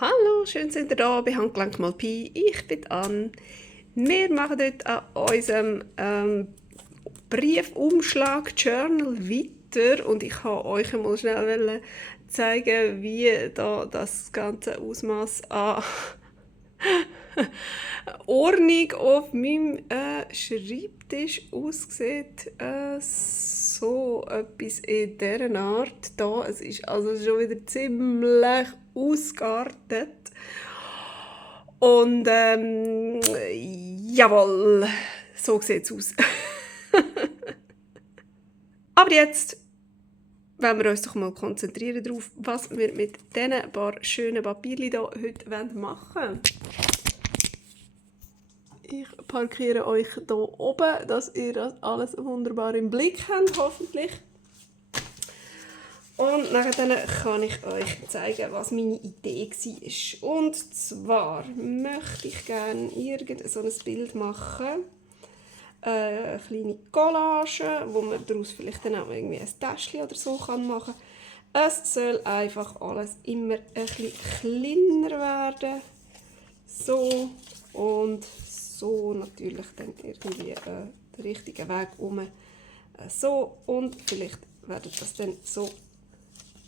Hallo, schön sind ihr da bei Handgelenk mal Pi. Ich bin Ann. Wir machen heute an unserem Briefumschlag Journal weiter und ich wollte euch mal schnell zeigen, wie da das ganze Ausmaß an Ordnung auf meinem Schreibtisch aussieht. So etwas in dieser Art da. Es ist also schon wieder ziemlich ausgeartet. Und jawohl, so sieht es aus. Aber jetzt wollen wir uns doch mal konzentrieren darauf, was wir mit diesen paar schönen Papierchen hier heute machen wollen. Ich parkiere euch hier oben, dass ihr das alles wunderbar im Blick habt, hoffentlich. Und dann kann ich euch zeigen, was meine Idee war. Und zwar möchte ich gerne irgend so ein Bild machen. Eine kleine Collage, wo man daraus vielleicht dann auch irgendwie ein Täschchen oder so machen kann. Es soll einfach alles immer ein bisschen kleiner werden. So und so natürlich dann irgendwie den richtigen Weg um. So und vielleicht werden das dann so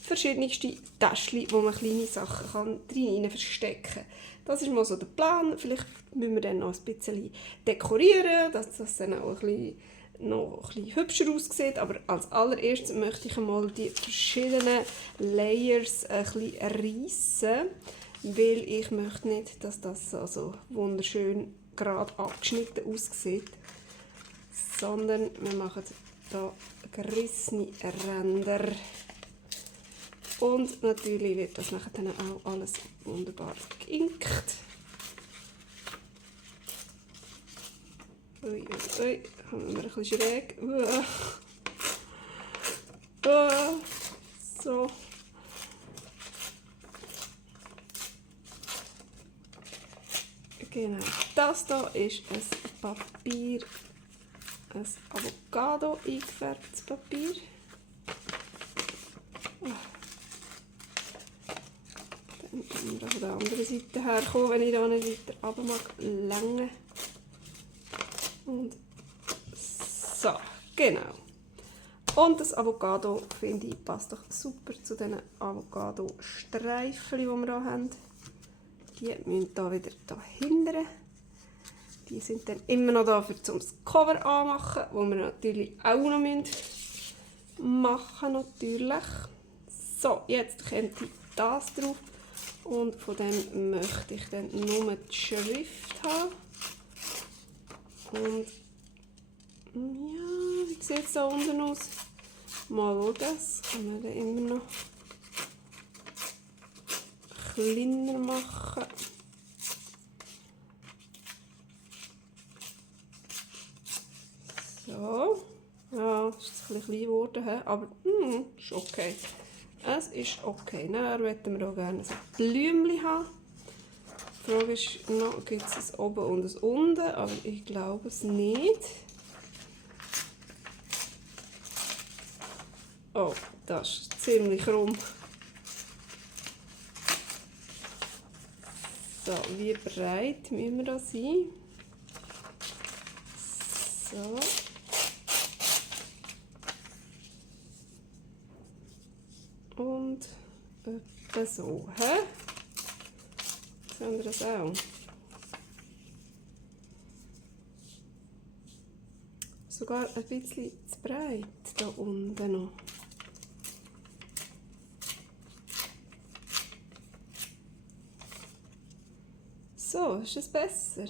verschiedenste Täschchen, wo man kleine Sachen drin verstecken kann. Das ist mal so der Plan. Vielleicht müssen wir dann noch ein bisschen dekorieren, dass das dann auch noch ein bisschen hübscher aussieht. Aber als allererstes möchte ich einmal die verschiedenen Layers ein bisschen reissen, weil ich möchte nicht, dass das so wunderschön gerade abgeschnitten aussieht, sondern wir machen hier gerissene Ränder. Und natürlich wird das nachher dann auch alles wunderbar geinkt. Ui, ui, ui, haben wir ein bisschen schräg. So. Genau, das hier ist ein Papier, ein Avocado eingefärbtes Papier. Dann können wir von der anderen Seite herkommen, wenn ich da nicht weiter runter mag längen. Und so, genau. Und das Avocado, finde ich, passt doch super zu diesen Avocado-Streifen, die wir hier haben. Die müssen hier wieder dahinter. Die sind dann immer noch da, um das Cover anzumachen, wo wir natürlich auch noch machen natürlich. So, jetzt kommt das drauf. Und von dem möchte ich dann nur die Schrift haben. Und ja, wie sieht es da unten aus? Mal schauen, das kann man dann immer noch kleiner machen. So, ja, ist jetzt ein bisschen klein geworden, aber ist okay. Es ist okay. Dann möchten wir auch gerne ein Blümchen haben. Die Frage ist noch, gibt es ein oben und ein unten, aber ich glaube es nicht. Oh, das ist ziemlich krumm. So, wie breit müssen wir da sein? So. Und etwa so. Hä? Sehen wir das auch? Sogar ein bisschen zu breit da unten noch. So, ist es besser?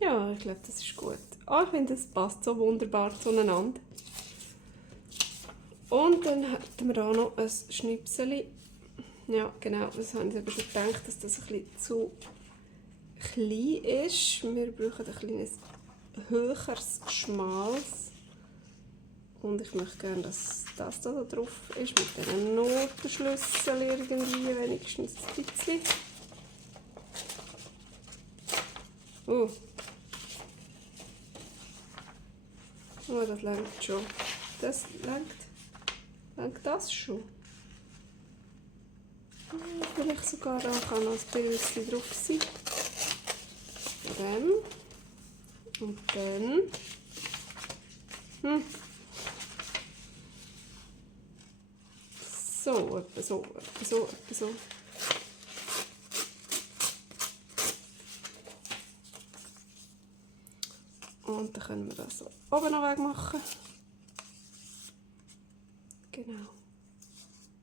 Ja, ich glaube, das ist gut. Ich finde, das passt so wunderbar zueinander. Und dann hätten wir hier noch ein Schnipsel. Ja, genau, das habe ich aber schon gedacht, dass das ein bisschen zu klein ist. Wir brauchen ein kleines höheres, schmales. Und ich möchte gerne, dass das da drauf ist, mit diesen Notenschlüssel irgendwie, wenigstens ein bisschen. Oh, das langt schon. Das langt das schon? vielleicht sogar auch kann noch ein Pilzchen drauf sein. Von dem. Und dann... So, etwa so, etwa so, etwa so. Und dann können wir das so oben noch wegmachen. Genau.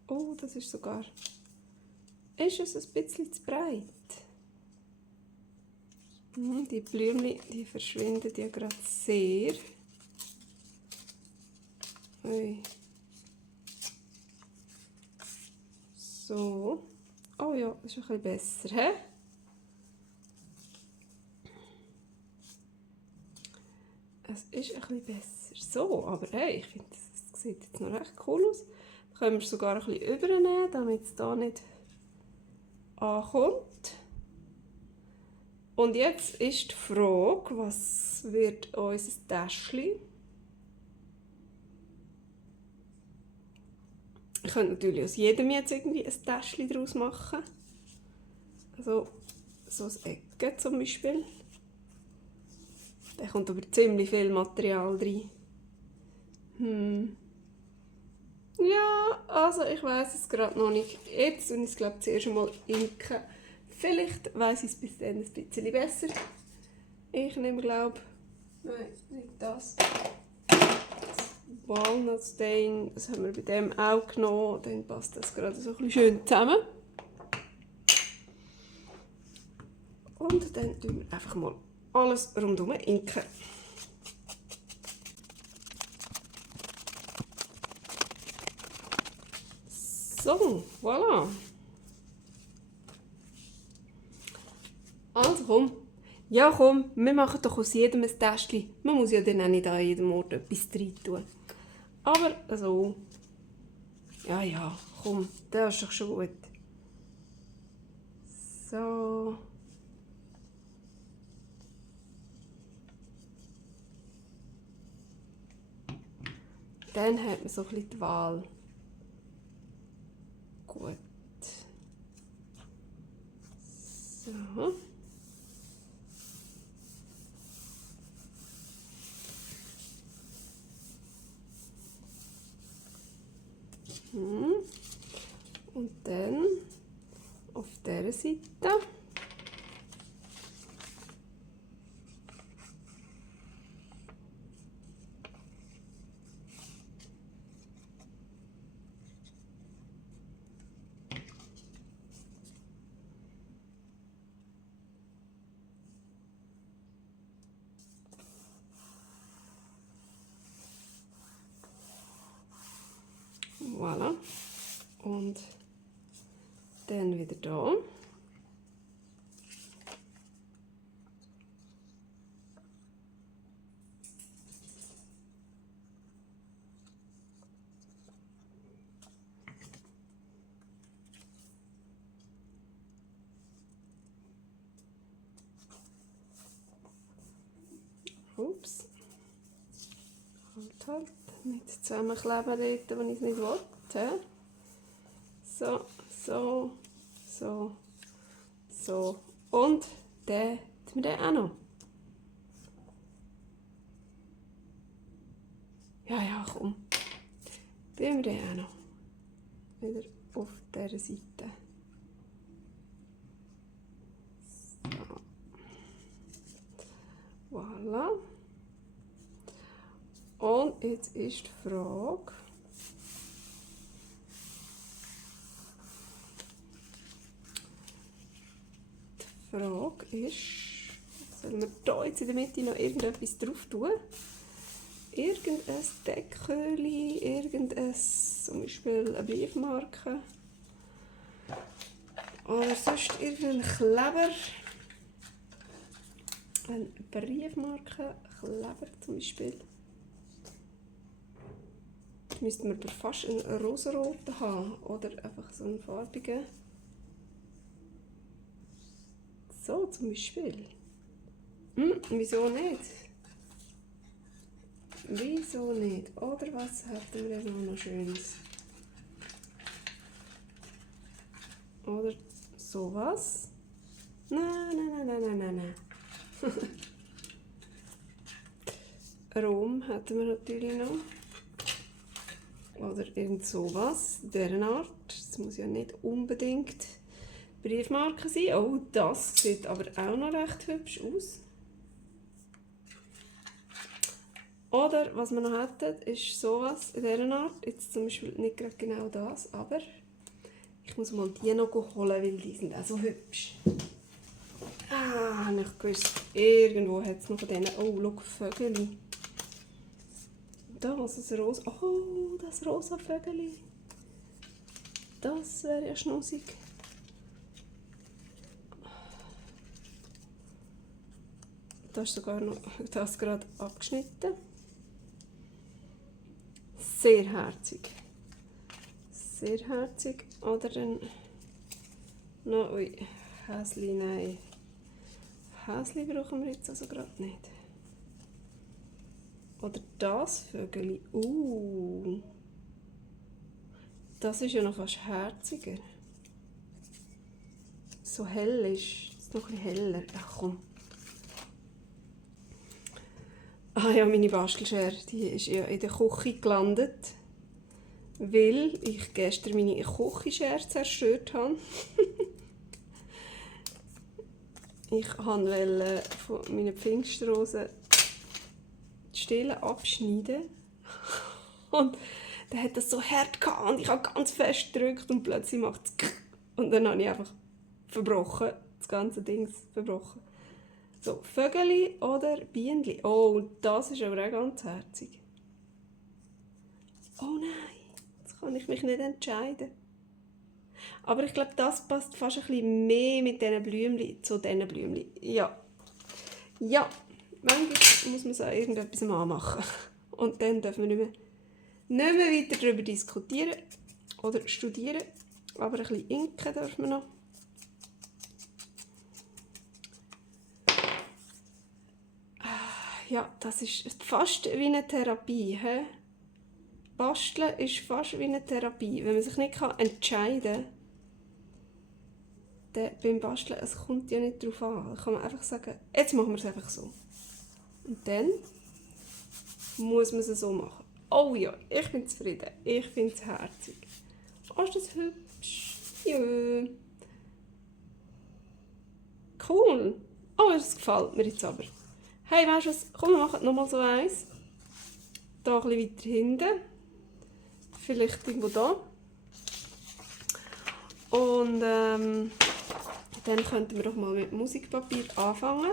Oh, das ist sogar... Ist es ein bisschen zu breit? Die Blümchen, die verschwinden ja gerade sehr. Ui. So. Oh ja, das ist ein bisschen besser, hä? Es ist ein bisschen besser. So, aber hey, ich finde, das sieht jetzt noch recht cool aus. Da können wir es sogar ein bisschen übernehmen, damit es hier nicht ankommt. Und jetzt ist die Frage, was wird unser Täschchen? Ich könnte natürlich aus jedem jetzt irgendwie ein Täschchen daraus machen. Also so ein Ecke zum Beispiel. Da kommt aber ziemlich viel Material rein. Ja, also ich weiß es gerade noch nicht. Jetzt und ich glaube zuerst einmal inken. Vielleicht weiss ich es bis dann ein bisschen besser. Ich nehme glaube nicht das. Walnut Stain, das haben wir bei dem auch genommen. Dann passt das gerade so ein bisschen schön zusammen. Und dann tun wir einfach mal alles rundherum inken. So, voilà. Also komm. Ja komm, wir machen doch aus jedem ein Täschchen. Man muss ja dann auch nicht an jedem Ort etwas rein tun. Aber so. Ja, ja, komm, das ist doch schon gut. So. Dann hat man so ein bisschen die Wahl. Gut. So. Und dann auf dieser Seite. Voilà. Und dann wieder da. Ups. Halt. Nicht zusammenkleben dort, wenn ich es nicht will. So, so, so, so. Und den tun wir auch noch. Ja, ja, komm. Tun wir den auch noch. Wieder auf dieser Seite. So. Voilà. Und jetzt ist die Frage, sollen wir hier jetzt in der Mitte noch irgendetwas drauf tun? Irgendein Deckhöhli, irgendein, zum Beispiel eine Briefmarke. Oder sonst irgendein Kleber. Ein Briefmarkenkleber zum Beispiel. Jetzt müssten wir aber fast einen rosaroten haben. Oder einfach so einen farbigen. So zum Beispiel. Wieso nicht? Wieso nicht? Oder was hätten wir noch Schönes? Oder sowas. Nein. Rom hätten wir natürlich noch. Oder irgend sowas, dieser Art. Das muss ja nicht unbedingt Briefmarke sein. Oh, das sieht aber auch noch recht hübsch aus. Oder was wir noch hätten, ist sowas in dieser Art. Jetzt zum Beispiel nicht gerade genau das, aber ich muss mal die noch holen, weil die sind auch so hübsch. Ich gewusst, irgendwo hat es noch von denen. Oh, schau, Vögel. Das rosa. Oh, das rosa Vögel. Das wäre ja schnussig. Das ist sogar noch das gerade abgeschnitten. Sehr herzig. Sehr herzig. Oder dann noch, ui, Häsli, nein. Häsli brauchen wir jetzt also gerade nicht. Oder das Vögel. Das ist ja noch fast herziger. So hell ist es noch ein bisschen heller. Ach komm. Ja, meine Bastelschere, die ist ja in der Küche gelandet, weil ich gestern meine Küchenschere zerstört habe. Ich wollte von meinen Pfingstrosen die Stelen abschneiden. Und dann hat das so hart gehabt und ich habe ganz fest gedrückt und plötzlich macht es und dann habe ich einfach verbrochen, das ganze Ding verbrochen. So, Vögel oder Bienenli. Oh, das ist aber auch ganz herzig. Oh nein, jetzt kann ich mich nicht entscheiden. Aber ich glaube, das passt fast ein bisschen mehr mit diesen Blümchen zu diesen Blümchen. Ja, manchmal muss man so irgendetwas anmachen. Und dann dürfen wir nicht mehr weiter darüber diskutieren oder studieren. Aber ein bisschen inken dürfen wir noch. Ja, das ist fast wie eine Therapie. He? Basteln ist fast wie eine Therapie. Wenn man sich nicht entscheiden kann, dann beim Basteln, es kommt ja nicht darauf an. Da kann man einfach sagen, jetzt machen wir es einfach so. Und dann muss man es so machen. Oh ja, ich bin zufrieden. Ich finde es herzig. Oh, ist das hübsch? Ja. Cool. Oh, das gefällt mir jetzt aber. Hey, weißt du was? Komm, wir machen nochmal so eins. Da ein bisschen weiter hinten. Vielleicht irgendwo da. Und dann könnten wir doch mal mit Musikpapier anfangen.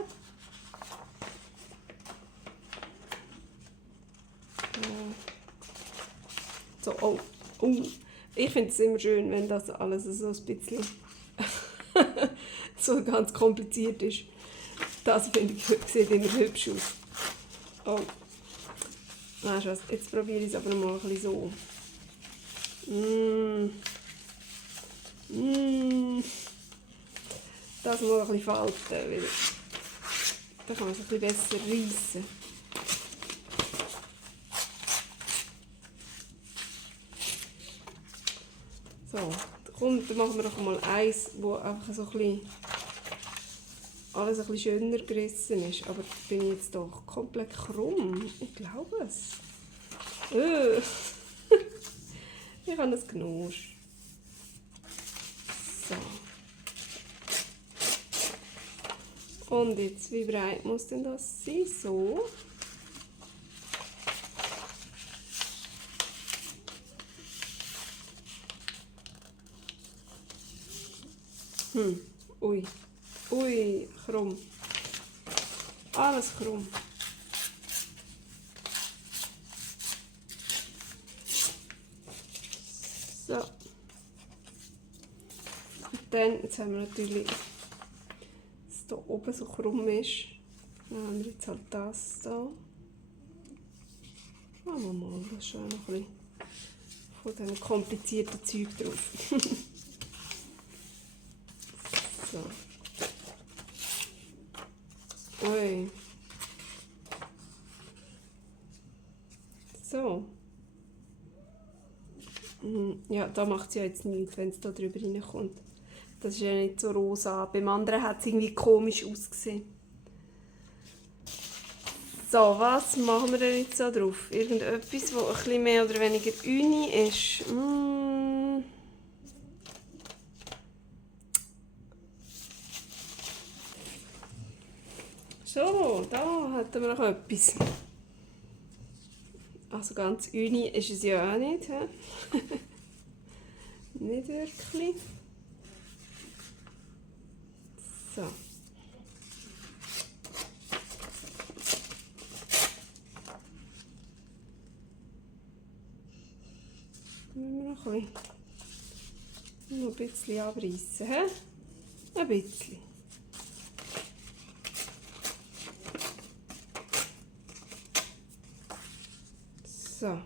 So, oh. Ich finde es immer schön, wenn das alles so ein bisschen so ganz kompliziert ist. Das finde ich, sieht immer hübsch aus. Oh. Weißt du was, jetzt probiere ich es aber mal ein bisschen so. Das mal ein bisschen falten, weil dann kann man es ein bisschen besser reissen. So, komm, dann machen wir doch mal eins, wo einfach so ein bisschen alles ein bisschen schöner gerissen ist. Aber bin ich jetzt doch komplett krumm. Ich glaube es. Ich habe das Knusch. So. Und jetzt, wie breit muss denn das sein? So. Ui, krumm. Alles krumm. So. Und dann, jetzt haben wir natürlich, dass hier oben so krumm ist. Dann haben wir jetzt halt das da. Schauen wir mal, da ist schon noch ein bisschen von diesem komplizierten Zeug drauf. So. Ui. So. Ja, da macht es ja jetzt nichts, wenn es da drüber reinkommt. Das ist ja nicht so rosa. Beim anderen hat es irgendwie komisch ausgesehen. So, was machen wir denn jetzt so drauf? Irgendetwas, das ein bisschen mehr oder weniger uni ist. So, da hätten wir noch etwas. Also ganz uni ist es ja auch nicht. Nicht wirklich. So. Müssen wir noch ein bisschen abreißen. Ein bisschen. So.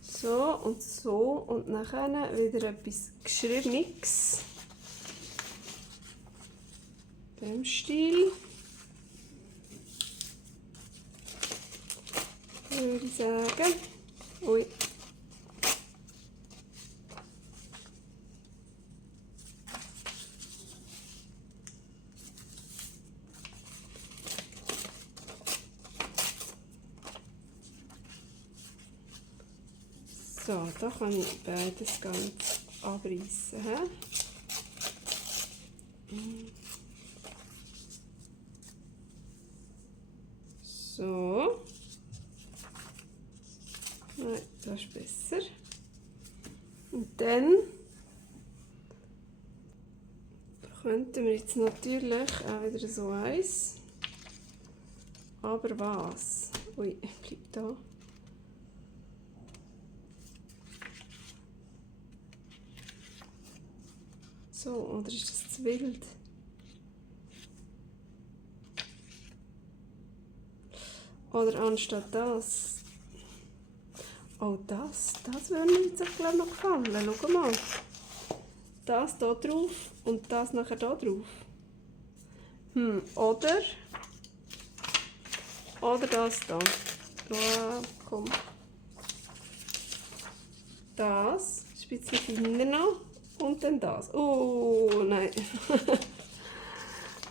So und so und nachher wieder etwas Geschriebenes. In diesem Stil. Würde ich sagen. Ui. So, da kann ich beides ganz abreißen. So. Nein, das ist besser. Und dann könnten wir jetzt natürlich auch wieder so eins. Aber was? Ui, bleibt da. So, oder ist das zu wild? Oder anstatt das. Oh, das würde mir jetzt auch, glaube ich, noch gefallen. Schau mal. Das hier drauf und das nachher hier drauf. Oder das hier. Ja, komm. Das ist ein bisschen feiner noch. Und dann das. Oh, nein.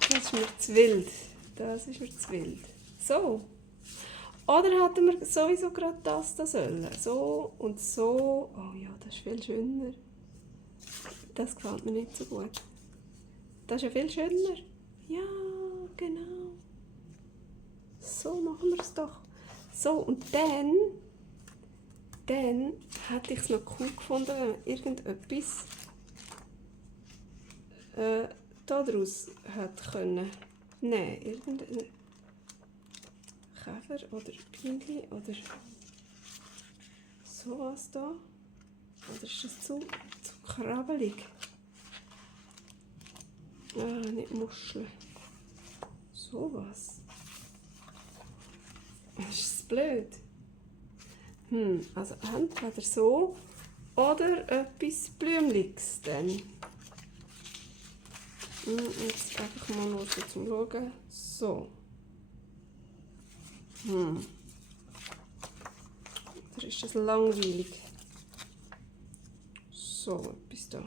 Das ist mir zu wild. Das ist mir zu wild. So. Oder hätten wir sowieso gerade das da sollen. So und so. Oh ja, das ist viel schöner. Das gefällt mir nicht so gut. Das ist ja viel schöner. Ja, genau. So machen wir es doch. So, und dann hätte ich es noch cool gefunden, wenn man irgendetwas daraus hätte können. Nein, irgendein Käfer oder Bienchen oder sowas da. Oder ist das zu krabbelig? Nicht Muscheln. Sowas. Das ist blöd. Also entweder so oder etwas Blümliches dann. Jetzt einfach mal nur so zum Schauen. So. Oder ist das langweilig? So, etwas da.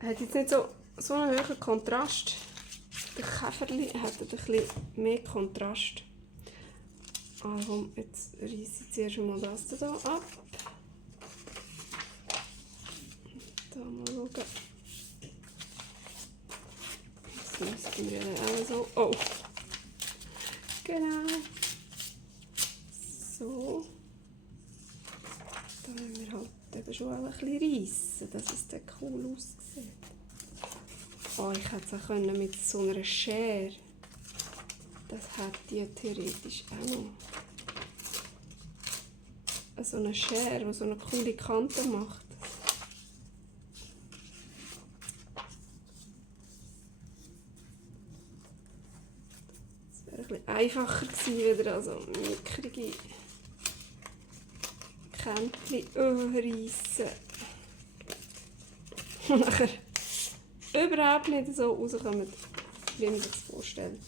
Hat jetzt nicht so einen hohen Kontrast. Der Käferli hat ein bisschen mehr Kontrast. Also jetzt reiße ich zuerst mal das hier ab. Da mal schauen. Das müssten wir auch so. Oh! Genau. So. Da müssen wir halt eben schon ein bisschen reissen, dass es dann cool aussieht. Oh, ich hätte es auch mit so einer Schere. Das hätte ich theoretisch auch noch. So eine Schere, die so eine coole Kante macht. Das wäre ein bisschen einfacher gewesen, wieder also mickrige Kännchen reissen. Und nachher überhaupt nicht so rauskommen, wie man sich das vorstellt.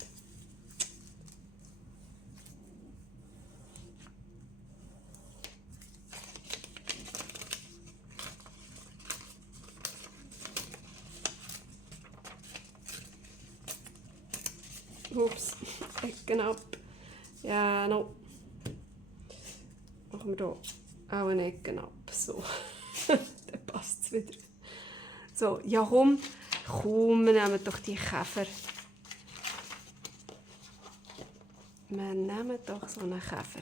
Ups, Ecken ab. Ja, no. Machen wir hier auch eine Ecke ab. So, dann passt es wieder. So, ja komm, wir nehmen doch die Käfer. Wir nehmen doch so einen Käfer.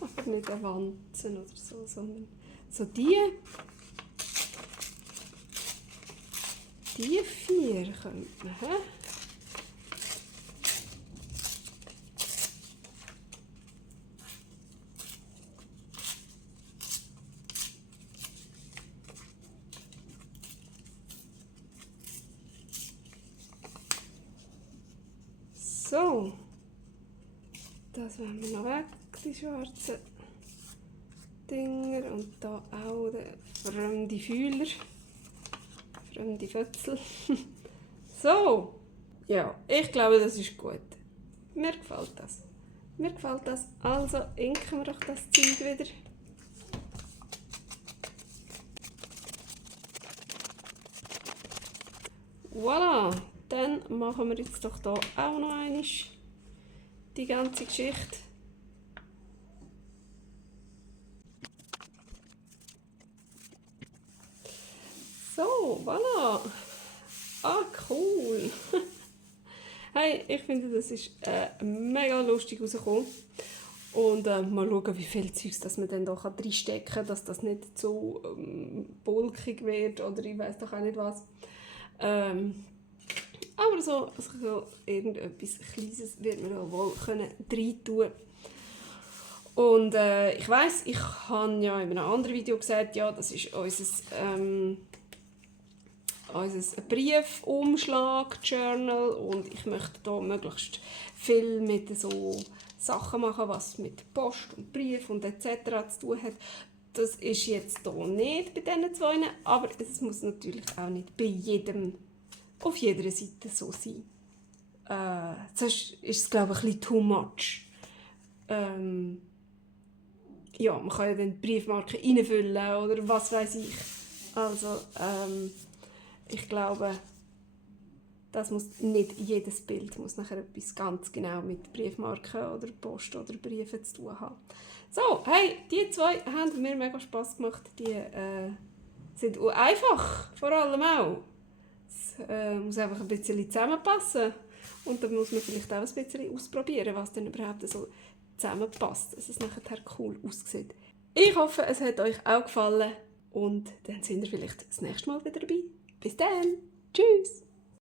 Aber nicht eine Wanzen oder so, sondern so die 4 könnte man, hä? So, das wollen wir noch weg, die schwarzen Dinger. Und da auch der fremde Fühler, fremde Fötzel. So, ja, ich glaube, das ist gut. Mir gefällt das. Mir gefällt das. Also inken wir doch das Zeug wieder. Voilà, dann machen wir jetzt doch hier auch noch einmal die ganze Geschichte. So, voilà. Ah, cool. Hey, ich finde, das ist mega lustig rausgekommen. Und mal schauen, wie viel Zeugs das man dann da reinstecken kann, dass das nicht so bulkig wird oder ich weiß doch auch nicht was. Aber so irgendetwas Kleines wird man da wohl rein tun. Und ich weiss, ich habe ja in einem anderen Video gesagt, ja, das ist unser Briefumschlag-Journal und ich möchte da möglichst viel mit so Sachen machen, was mit Post und Brief und etc. zu tun hat. Das ist jetzt hier nicht bei diesen 2, aber es muss natürlich auch nicht bei jedem auf jeder Seite so sein. Sonst ist es, glaube ich, ein bisschen too much. Ja, man kann ja dann die Briefmarke reinfüllen oder was weiß ich. Also, ich glaube, das muss nicht jedes Bild muss nachher etwas ganz genau mit Briefmarken oder Post oder Briefen zu tun haben. So, hey, die 2 haben mir mega Spass gemacht. Die sind einfach, vor allem auch. Es muss einfach ein bisschen zusammenpassen. Und dann muss man vielleicht auch ein bisschen ausprobieren, was dann überhaupt so zusammenpasst, dass es nachher cool aussieht. Ich hoffe, es hat euch auch gefallen und dann sind wir vielleicht das nächste Mal wieder dabei. Bis dann. Tschüss.